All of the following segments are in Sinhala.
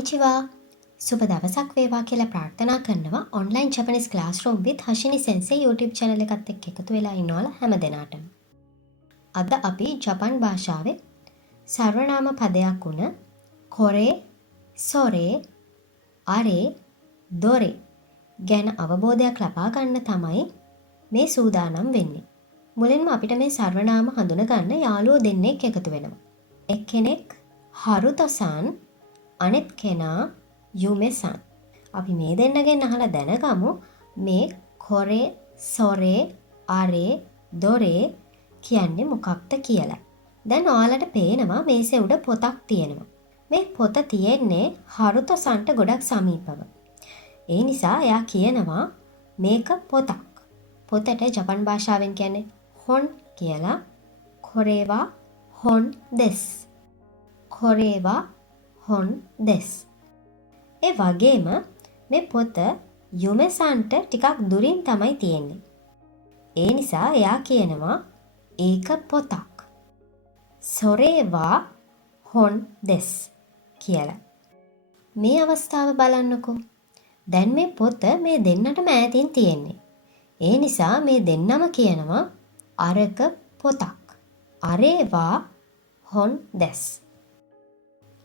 කොනිචිවා සුබ දවසක් වේවා කියලා ප්‍රාර්ථනා කරනවා online Japanese classroom with Hashini Sensei YouTube channel එකත් එක්ක එකතු වෙලා ඉන්නවලා හැම දෙනාටම. අද අපි ජපන් භාෂාවේ සර්වනාම පදයක් වුණ කොරේ, සොරේ, අරේ, දොරේ ගැන අවබෝධයක් ලබා ගන්න තමයි මේ සූදානම් වෙන්නේ. මුලින්ම අපිට මේ සර්වනාම හඳුන ගන්න යාළුවෝ දෙන්නෙක් එකතු වෙනවා. එක්කෙනෙක් හරුතොසන් අනෙත් කෙනා යුමෙසන්. අපි මේ දෙන්නගෙන් අහලා දැනගමු මේ කොරේ, සොරේ, අරේ, දොරේ කියන්නේ මොකක්ද කියලා. දැන් ඔයාලට පේනවා මේසේ උඩ පොතක් තියෙනවා. මේ පොත තියෙන්නේ හරුතොසන්ට ගොඩක් සමීපව. ඒ නිසා එයා කියනවා මේක පොතක්. පොතට ජපන් භාෂාවෙන් කියන්නේ හොන් කියලා. කොරේවා හොන් දෙස්. කොරේවා හොන් දෙස්. ඒ වගේම මේ පොත යුමෙසන්ට ටිකක් දුරින් තමයි තියෙන්නේ. ඒ නිසා එයා කියනවා ඒක පොතක්. සොරේවා හොන් දෙස් කියලා. මේ අවස්ථාව බලන්නකෝ. දැන් මේ පොත මේ දෙන්නටම ඈතින් තියෙන්නේ. ඒ නිසා මේ දෙන්නම කියනවා අරක පොතක්. අරේවා හොන් දෙස්.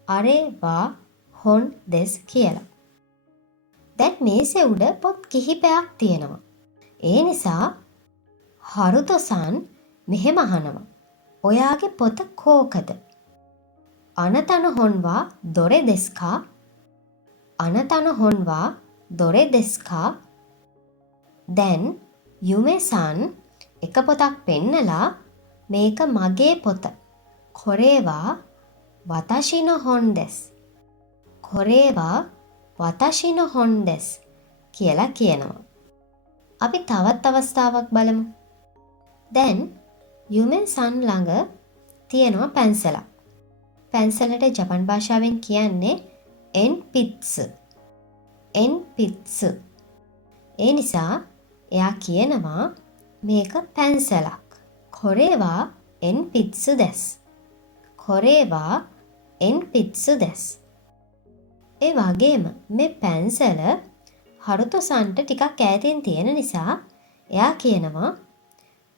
අරේවා හොන් දෙස් කියලා. දැන් මේසේ උඩ පොත් කිහිපයක් තියෙනවා. ඒ නිසා හරුතොසන් මෙහෙම අහනවා. ඔයාගේ පොත කෝකද? අනතන හොන්වා දොරේ දෙස්කා? අනතන හොන්වා දොරේ දෙස්කා? දැන් යුමෙසන් එක පොතක් පෙන්නලා මේක මගේ පොත. කොරේවා වතාෂි no හොන් දෙස්. කොරේවා වතාෂි no හොන් දෙස් කියලා කියනවා. අපි තවත් අවස්ථාවක් බලමු. දැන් යුමෙසන් ළඟ තියෙනවා පැන්සලක්. පැන්සලට ජපන් භාෂාවෙන් කියන්නේ එන්පිට්සු. එන්පිට්සු. ඒ නිසා එයා කියනවා මේක පැන්සලක්. කොරේවා එන්පිට්සු දෙස්. කොරේවා එන්පිට්සු දෙස්. ඒ වගේම මේ පැන්සල හරුතොසන්ට ටිකක් ඈතින් තියෙන නිසා එයා කියනවා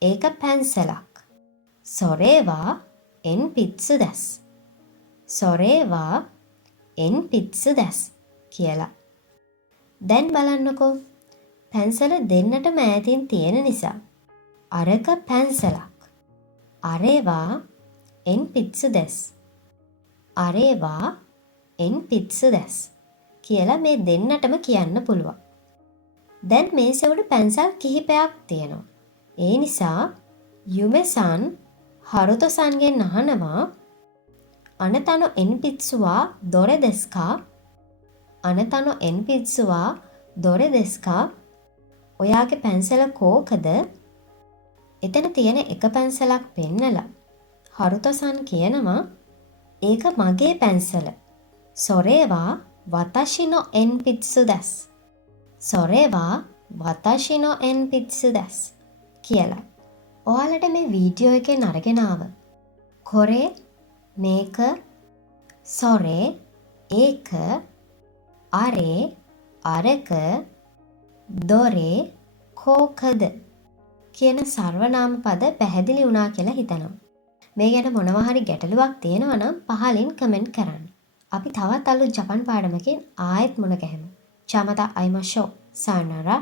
ඒක පැන්සලක්. සොරේවා එන්පිට්සු දෙස්. සොරේවා එන්පිට්සු දෙස් කියලා. දැන් බලන්නකෝ. පැන්සල දෙන්නටම ඈතින් තියෙන නිසා අරක පැන්සලක්. අරේවා එන්පිට්සු දෙස්. අරේවා එන්පිට්සු දෙස් කියලා මේ දෙන්නටම කියන්න පුළුවන්. දැන් මේසේ උඩ පැන්සල් කිහිපයක් තියෙනවා. ඒ නිසා යුමෙසන් හරුතොසන්ගෙන් අහනවා අනතනො එන්පිට්සුවා දොරේ දෙස්කා? අනතනො එන්පිට්සුවා දොරේ දෙස්කා? ඔයාගේ පැන්සල කෝකද? එතන තියෙන එක පැන්සලක් පෙන්නලා හරුතොසන් කියනවා ඒක මගේ පැන්සල. සොරේවා වතාෂි no එන්පිට්සු දෙස්. සොරේවා වතාෂි no එන්පිට්සු දෙස් කියලා. ඔයාලට මේ වීඩියෝ එකෙන් අරගෙන ආව කොරේ, මේක, සොරේ, ඒක, අරේ, අරක, දොරේ, කෝකද කියන සර්වනාම පද පැහැදිලි වුණා කියලා හිතනවා. මේ ගැන මොනවා හරි ගැටලුවක් තියෙනවා නම් පහලින් කමෙන්ට් කරන්න. අපි තවත් අලුත් ජපන් පාඩමකින් ආයෙත් මුණ ගැහෙමු. චමතා අයිමෂෝ. සායනරා.